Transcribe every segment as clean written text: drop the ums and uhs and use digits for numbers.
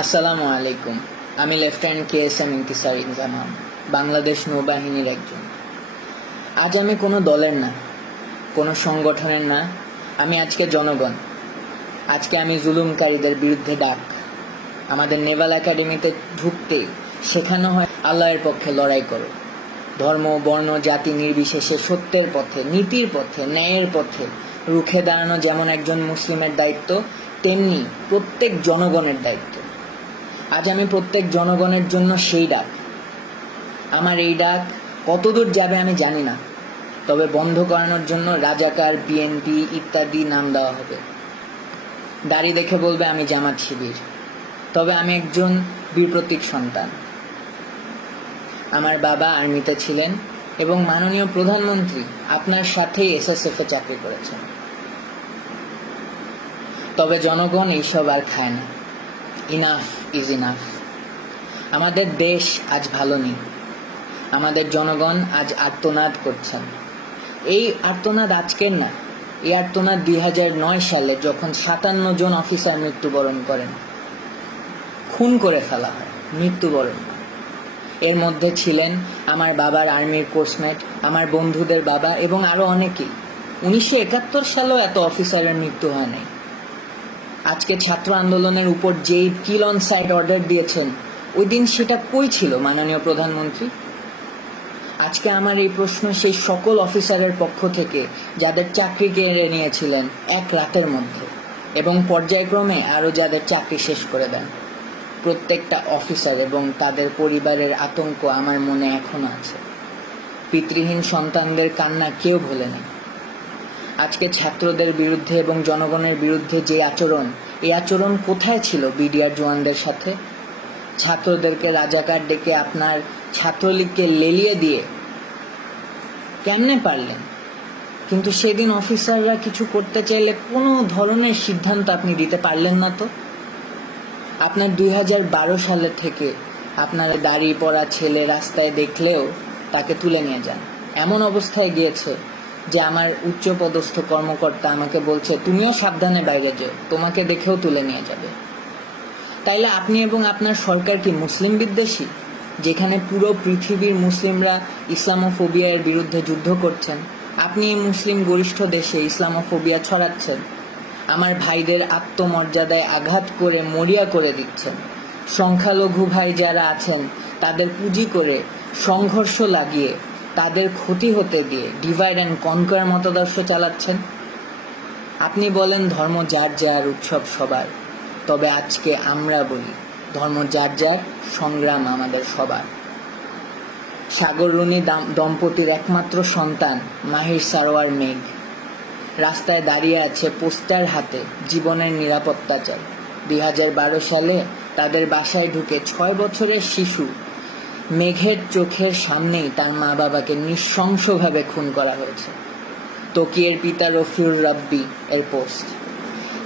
আসসালামু আলাইকুম। আমি লেফটেন্যান্ট KSM ইন্তিসার জামান, বাংলাদেশ নৌবাহিনীর একজন। আজ আমি কোনো দলের না, কোনো সংগঠনের না, আমি আজকে জনগণ। আজকে আমি জুলুমকারীদের বিরুদ্ধে ডাক। আমাদের নেভাল একাডেমিতে ঢুকতেই শেখানো হয় আল্লাহর পক্ষে লড়াই করো। ধর্ম, বর্ণ, জাতি নির্বিশেষে সত্যের পথে, নীতির পথে, ন্যায়ের পথে রুখে দাঁড়ানো যেমন একজন মুসলিমের দায়িত্ব, তেমনি প্রত্যেক জনগণের দায়িত্ব। আজ আমি প্রত্যেক জনগণের জন্য সেই ডাক। আমার এই ডাক কতদূর যাবে আমি জানি না, তবে বন্ধ করানোর জন্য রাজাকার, বিএনপি ইত্যাদি নাম দেওয়া হবে। দাড়ি দেখে বলবে আমি জামাত শিবির, তবে আমি একজন বীরপ্রতীক সন্তান। আমার বাবা আর্মিতে ছিলেন এবং মাননীয় প্রধানমন্ত্রী আপনার সাথেই SSF-এ চাকরি করেছেন। তবে জনগণ এইসব আর খায় না। Enough is enough. আমাদের দেশ আজ ভালো নেই। আমাদের জনগণ আজ আর্তনাদ করছেন। এই আর্তনাদ আজকের না, এই আর্তনাদ 2009 সালে যখন 57 জন অফিসার মৃত্যুবরণ করেন, খুন করে ফেলা হয়, মৃত্যুবরণ। এর মধ্যে ছিলেন আমার বাবার আর্মির কোর্সমেট, আমার বন্ধুদের বাবা এবং আরো অনেকেই। 1971 সালেও এত অফিসারের মৃত্যু হয় নাই। আজকে ছাত্র আন্দোলনের উপর যেই কিল অন সাইট অর্ডার দিয়েছেন, ওই দিন সেটা কই ছিল মাননীয় প্রধানমন্ত্রী? আজকে আমার এই প্রশ্ন সেই সকল অফিসারের পক্ষ থেকে যাদের চাকরি কেড়ে নিয়েছিলেন এক রাতের মধ্যে, এবং পর্যায়ক্রমে আরো যাদের চাকরি শেষ করে দেন। প্রত্যেকটা অফিসার এবং তাদের পরিবারের আতঙ্ক আমার মনে এখনো আছে। পিতৃহীন সন্তানদের কান্না কেউ ভোলে না। আজকে ছাত্রদের বিরুদ্ধে এবং জনগণের বিরুদ্ধে যে আচরণ, এই আচরণ কোথায় ছিল বিডিআর জওয়ানদের সাথে? ছাত্রদেরকে রাজাকার ডেকে আপনার ছাত্রলীগকে লেলিয়ে দিয়ে কেমনে পারলেন? কিন্তু সেদিন অফিসাররা কিছু করতে চাইলে কোনো ধরনের সিদ্ধান্ত আপনি দিতে পারলেন না। তো আপনার 2012 সালের থেকে আপনার দাড়ি পরা ছেলে রাস্তায় দেখলেও তাকে তুলে নিয়ে যান। এমন অবস্থায় গিয়েছে যে আমার উচ্চপদস্থ কর্মকর্তা আমাকে বলছে তুমিও সাবধানে বাইরে যাও, তোমাকে দেখেও তুলে নিয়ে যাবে। তাইলে আপনি এবং আপনার সরকার কি মুসলিম বিদ্বেষী, যেখানে পুরো পৃথিবীর মুসলিমরা ইসলামোফোবিয়ার বিরুদ্ধে যুদ্ধ করছেন? আপনি এই মুসলিম গরিষ্ঠ দেশে ইসলামোফোবিয়া ছড়াচ্ছেন, আমার ভাইদের আত্মমর্যাদায় আঘাত করে মরিয়া করে দিচ্ছেন। সংখ্যালঘু ভাই যারা আছেন তাদের পুঁজি করে সংঘর্ষ লাগিয়ে তাদের ক্ষতি হতে দিয়ে ডিভাইড অ্যান্ড কনকয়ার মতাদর্শ চালাচ্ছেন। আপনি বলেন ধর্ম যার যার, উৎসব সবার, তবে আজকে আমরা বলি ধর্ম যার যার, সংগ্রাম আমাদের সবার। সাগর রুনি দম্পতির একমাত্র সন্তান মাহির সারোয়ার মেঘ রাস্তায় দাঁড়িয়ে আছে পোস্টার হাতে, জীবনের নিরাপত্তা চাই। 2012 সালে তাদের বাসায় ঢুকে 6 বছরের শিশু মেঘের চোখের সামনেই তার মা বাবাকে নৃশংসভাবে খুন করা হয়েছে। তকিয়ের পিতা রফিউর রাব্বি এর পোস্ট।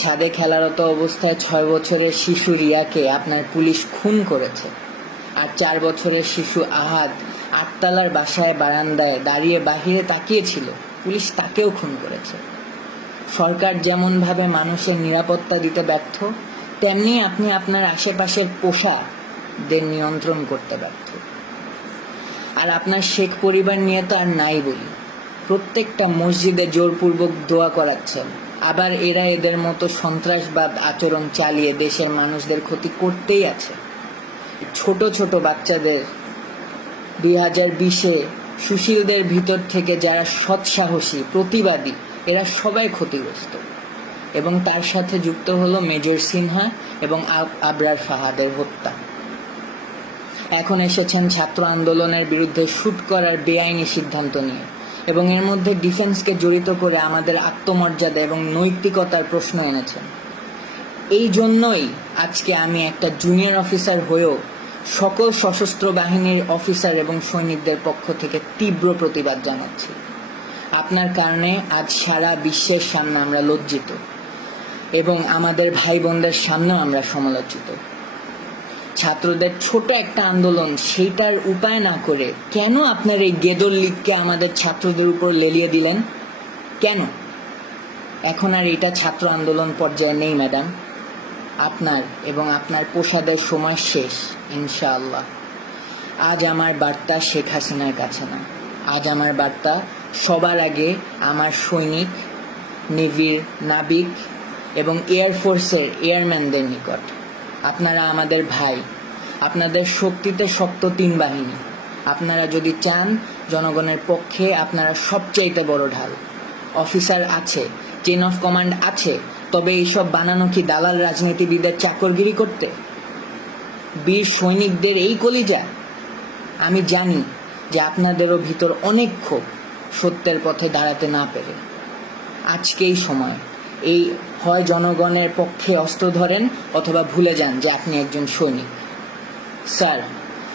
ছাদে খেলারত অবস্থায় 6 বছরের শিশু রিয়াকে আপনার পুলিশ খুন করেছে। আর 4 বছরের শিশু আহাদ 8তলার বাসায় বারান্দায় দাঁড়িয়ে বাহিরে তাকিয়েছিল, পুলিশ তাকেও খুন করেছে। সরকার যেমনভাবে মানুষের নিরাপত্তা দিতে ব্যর্থ, তেমনি আপনি আপনার আশেপাশের পোষাদের নিয়ন্ত্রণ করতে ব্যর্থ। আর আপনার শেখ পরিবার নিয়ে তো আর নাই বলি। প্রত্যেকটা মসজিদে জোরপূর্বক দোয়া করাচ্ছেন, আবার এরা এদের মতো সন্ত্রাসবাদ আচরণ চালিয়ে দেশের মানুষদের ক্ষতি করতেই আছে। ছোট ছোট বাচ্চাদের 2020-এ সুশীলদের ভিতর থেকে যারা সৎসাহসী প্রতিবাদী, এরা সবাই ক্ষতিগ্রস্ত, এবং তার সাথে যুক্ত হলো মেজর সিনহা এবং আবরার ফাহাদের হত্যা। এখন এসেছেন ছাত্র আন্দোলনের বিরুদ্ধে শুট করার বেআইনি সিদ্ধান্ত নিয়ে, এবং এর মধ্যে ডিফেন্সকে জড়িত করে আমাদের আত্মমর্যাদা এবং নৈতিকতার প্রশ্ন এনেছেন। এই জন্যই আজকে আমি একটা জুনিয়র অফিসার হয়েও সকল সশস্ত্র বাহিনীর অফিসার এবং সৈনিকদের পক্ষ থেকে তীব্র প্রতিবাদ জানাচ্ছি। আপনার কারণে আজ সারা বিশ্বের সামনে আমরা লজ্জিত, এবং আমাদের ভাই বোনদের সামনেও আমরা সমালোচিত। ছাত্রদের ছোট একটা আন্দোলন, সেইটার উপায় না করে কেন আপনার এই গেদর লীগকে আমাদের ছাত্রদের উপর লেলিয়ে দিলেন? কেন? এখন আর এটা ছাত্র আন্দোলন পর্যায়ে নেই ম্যাডাম। আপনার এবং আপনার প্রসাদের সময় শেষ, ইনশাআল্লাহ। আজ আমার বার্তা শেখ হাসিনার কাছে না, আজ আমার বার্তা সবার আগে আমার সৈনিক, নেভির নাবিক এবং এয়ারফোর্সের এয়ারম্যানদের নিকট। আপনারা আমাদের ভাই, আপনাদের শক্তিতে শক্ত 3 বাহিনী। আপনারা যদি চান জনগণের পক্ষে, আপনারা সবচাইতে বড় ঢাল। অফিসার আছে, চেইন অফ কমান্ড আছে, তবে এইসব বানানো কি দালাল রাজনীতিবিদের চাকরগিরি করতে? বীর সৈনিকদের এই কলিজা। আমি জানি যে আপনাদেরও ভিতর অনেক ক্ষোভ, সত্যের পথে দাঁড়াতে না পেরে। আজকেই সময়, এই হয় জনগণের পক্ষে অস্ত্র ধরেন অথবা ভুলে যান যে আপনি একজন সৈনিক। Sir,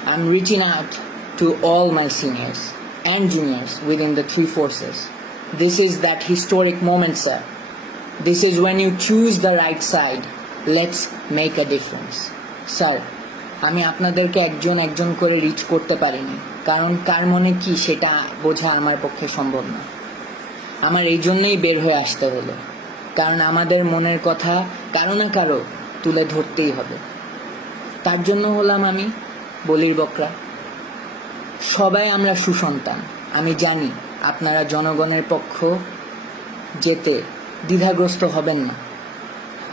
I am reaching out to all my seniors and juniors within the 3 forces. This is that historic moment, sir. This is when you choose the right side. Let's make a difference. Sir, আমি আপনাদেরকে একজন একজন করে rich করতে পারিনি, কারণ কার মনে কি সেটা বোঝা আমার পক্ষে সম্ভব না। আমার এই জন্যই বের হয়ে আসতে হলো, কারণ আমাদের মনের কথা কারো না কারো তুলে ধরতেই হবে। তার জন্য হলাম আমি বলির বকরা। সবাই আমরা সুসন্তান। আমি জানি আপনারা জনগণের পক্ষ যেতে দ্বিধাগ্রস্ত হবেন না।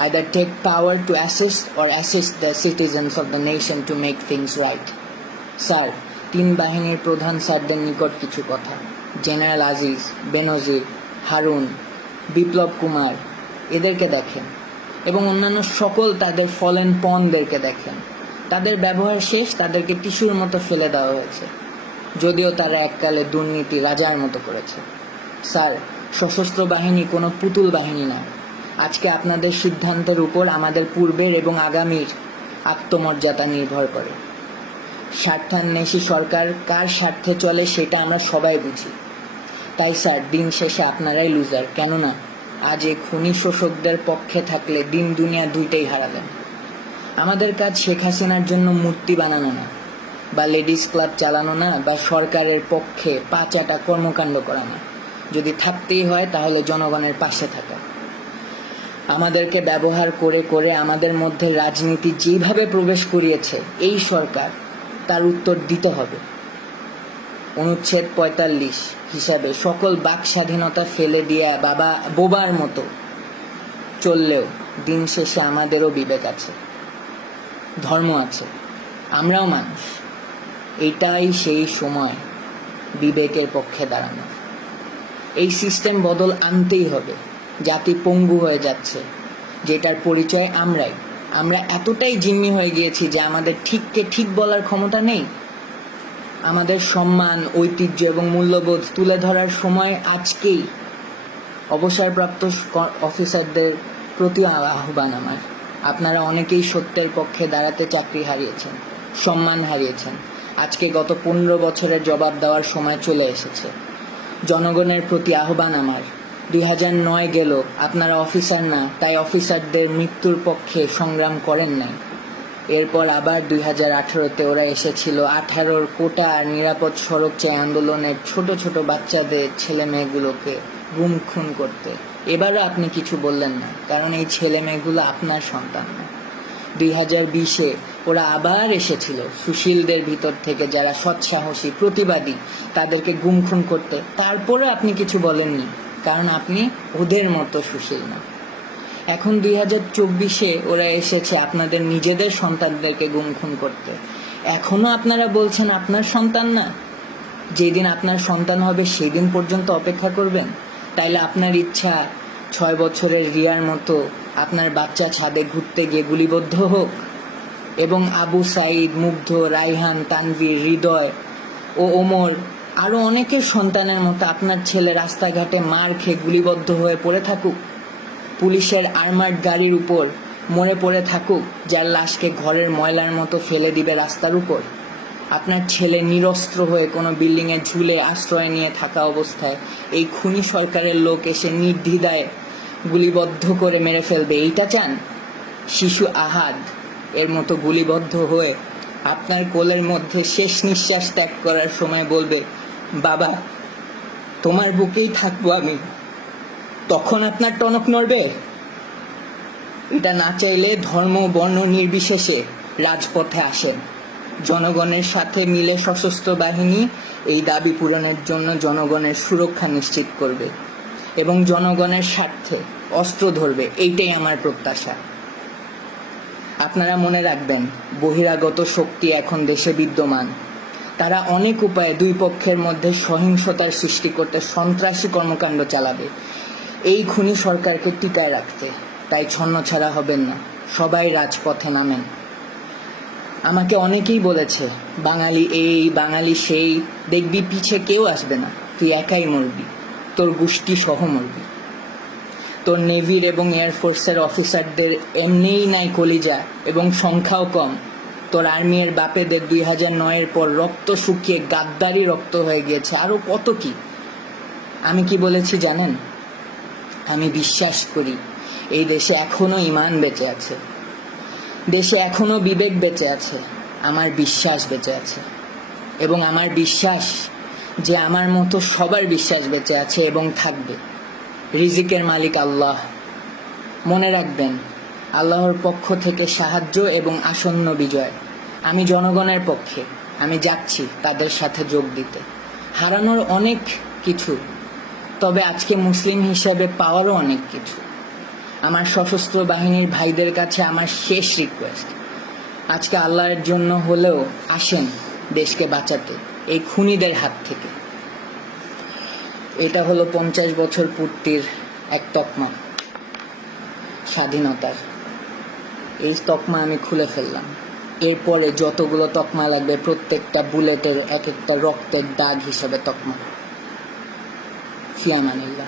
Either take power to assist or assist the citizens of the nation to make things right. Sir, 3 বাহিনীর প্রধান স্যারদের নিকট কিছু কথা। জেনারেল আজিজ, বেনজির, হারুন, বিপ্লব কুমার, এদেরকে দেখেন এবং অন্যান্য সকল তাদের ফলেন পনদেরকে দেখেন। তাদের ব্যবহার শেষ, তাদেরকে টিস্যুর মতো ফেলে দেওয়া হয়েছে, যদিও তারা এককালে দুর্নীতি রাজার মতো করেছে। স্যার, সশস্ত্র বাহিনী কোনো পুতুল বাহিনী না। আজকে আপনাদের সিদ্ধান্তের উপর আমাদের পূর্বের এবং আগামীর আত্মমর্যাদা নির্ভর করে। স্বার্থান্বেষী সরকার কার স্বার্থে চলে সেটা আমরা সবাই বুঝি। তাই স্যার, দিন শেষে আপনারাই লুজার। কেননা আজ এই খুনি শোষকদের পক্ষে থাকলে দিন দুনিয়া দুইটাই হারালেন। আমাদের কাজ শেখ হাসিনার জন্য মূর্তি বানানো না, বা লেডিস ক্লাব চালানো না, বা সরকারের পক্ষে পাচাটা কর্মকাণ্ড করা না। যদি থাকতেই হয় তাহলে জনগণের পাশে থাকা। আমাদেরকে ব্যবহার করে করে আমাদের মধ্যে রাজনীতি যেভাবে প্রবেশ করিয়েছে এই সরকার, তার উত্তর দিতে হবে। অনুচ্ছেদ 45 হিসাবে সকল বাক স্বাধীনতা ফেলে দিয়ে বোবার মতো চললেও দিন শেষে আমাদেরও বিবেক আছে, ধর্ম আছে, আমরাও মানুষ। এটাই সেই সময় বিবেকের পক্ষে দাঁড়ানো। এই সিস্টেম বদল আনতেই হবে। জাতি পঙ্গু হয়ে যাচ্ছে, যেটার পরিচয় আমরাই। আমরা এতটাই জিম্মি হয়ে গিয়েছি যে আমাদের ঠিককে ঠিক বলার ক্ষমতা নেই। আমাদের সম্মান, ঐতিহ্য এবং মূল্যবোধ তুলে ধরার সময় আজকেই। অবসরপ্রাপ্ত অফিসারদের প্রতি আহ্বান আমার, আপনারা অনেকেই সত্যের পক্ষে দাঁড়াতে চাকরি হারিয়েছেন, সম্মান হারিয়েছেন। আজকে গত 15 বছরের জবাব দেওয়ার সময় চলে এসেছে। জনগণের প্রতি আহ্বান আমার, 2009 গেল, আপনারা অফিসার না, তাই অফিসারদের মৃত্যুর পক্ষে সংগ্রাম করেন নাই। এরপর আবার 2018-তে ওরা এসেছিল 18-র কোটা আর নিরাপদ সড়ক চাই আন্দোলনের ছোট ছোট বাচ্চাদের, ছেলে মেয়েগুলোকে গুম খুন করতে। এবারও আপনি কিছু বললেন না, কারণ এই ছেলে মেয়েগুলো আপনার সন্তান না। 2020-এ ওরা আবার এসেছিল সুশীলদের ভিতর থেকে, যারা সৎসাহসী প্রতিবাদী, তাদেরকে গুম খুন করতে। তারপরে আপনি কিছু বলেননি, কারণ আপনি ওদের মতো সুশীল না। এখন 2024-এ ওরা এসেছে আপনাদের নিজেদের সন্তানদেরকে গুম খুন করতে। এখনো আপনারা বলছেন আপনার সন্তান না? যেদিন আপনার সন্তান হবে সেদিন পর্যন্ত অপেক্ষা করবেন? তাইলে আপনার ইচ্ছা 6 বছরের রিয়ার মতো আপনার বাচ্চা ছাদে ঘুরতে গিয়ে গুলিবদ্ধ হোক, এবং আবু সাইদ, মুগ্ধ, রাইহান, তানভীর, হৃদয় ও ওমর আরো অনেকের সন্তানের মতো আপনার ছেলে রাস্তাঘাটে মার খেয়ে গুলিবদ্ধ হয়ে পড়ে থাকুক, পুলিশের আর্মার্ড গাড়ির উপর মরে পড়ে থাকুক, যার লাশকে ঘরের ময়লার মতো ফেলে দিবে রাস্তার উপর। আপনার ছেলে নিরস্ত্র হয়ে কোনো বিল্ডিংয়ে ঝুলে আশ্রয় নিয়ে থাকা অবস্থায় এই খুনি সরকারের লোক এসে নির্দ্বিধায় গুলিবদ্ধ করে মেরে ফেলবে, এইটা চান? শিশু আহাদ এর মতো গুলিবদ্ধ হয়ে আপনার কোলের মধ্যে শেষ নিঃশ্বাস ত্যাগ করার সময় বলবে, বাবা তোমার বুকেই থাকবো আমি, তখন আপনার টনক নড়বে? এটা না চাইলে ধর্ম বর্ণ নির্বিশেষে রাজপথে আসেন। জনগণের সাথে মিলে সশস্ত্র বাহিনী এই দাবি পূরণের জন্য জনগণের সুরক্ষা নিশ্চিত করবে এবং জনগণের স্বার্থে অস্ত্র ধরবে, এইটাই আমার প্রত্যাশা। আপনারা মনে রাখবেন, বহিরাগত শক্তি এখন দেশে বিদ্যমান। তারা অনেক উপায়ে দুই পক্ষের মধ্যে সহিংসতার সৃষ্টি করতে সন্ত্রাসী কর্মকাণ্ড চালাবে এই খুনি সরকারকে টিকায় রাখতে। তাই ছন্নছাড়া হবেন না, সবাই রাজপথে নামেন। আমাকে অনেকেই বলেছে, বাঙালি এই বাঙালি সেই, দেখবি পিছে কেউ আসবে না, তুই একাই মরবি, তোর গোষ্ঠী সহ মরবি। তোর নেভির এবং এয়ারফোর্সের অফিসারদের এমনিই নাই কলিজা এবং সংখ্যাও কম। তোর আর্মির বাপেদের 2009-এর পর রক্ত শুকিয়ে গাদ্দারি রক্ত হয়ে গিয়েছে, আরো কত কি। আমি কি বলেছি জানেন? আমি বিশ্বাস করি এই দেশে এখনো ঈমান বেঁচে আছে, দেশে এখনো বিবেক বেঁচে আছে, আমার বিশ্বাস বেঁচে আছে। এবং আমার বিশ্বাস যে আমার মতো সবার বিশ্বাস বেঁচে আছে এবং থাকবে। রিজিকের মালিক আল্লাহ। মনে রাখবেন, আল্লাহর পক্ষ থেকে সাহায্য এবং আসন্ন বিজয়। আমি জনগণের পক্ষে, আমি যাচ্ছি তাদের সাথে যোগ দিতে। হারানোর অনেক কিছু, তবে আজকে মুসলিম হিসেবে পাওয়ারও অনেক কিছু। আমার সশস্ত্র বাহিনীর ভাইদের কাছে আমার শেষ রিকোয়েস্ট, আজকে আল্লাহর জন্য হলেও আসেন দেশকে বাঁচাতে এই খুনিদের হাত থেকে। এটা হলো 50 বছর পূর্তির এক তকমা স্বাধীনতার। এই তকমা আমি খুলে ফেললাম। এরপরে যতগুলো তকমা লাগবে প্রত্যেকটা বুলেটের এক একটা রক্তের দাগ হিসেবে তকমা। ফি আমানিল্লাহ।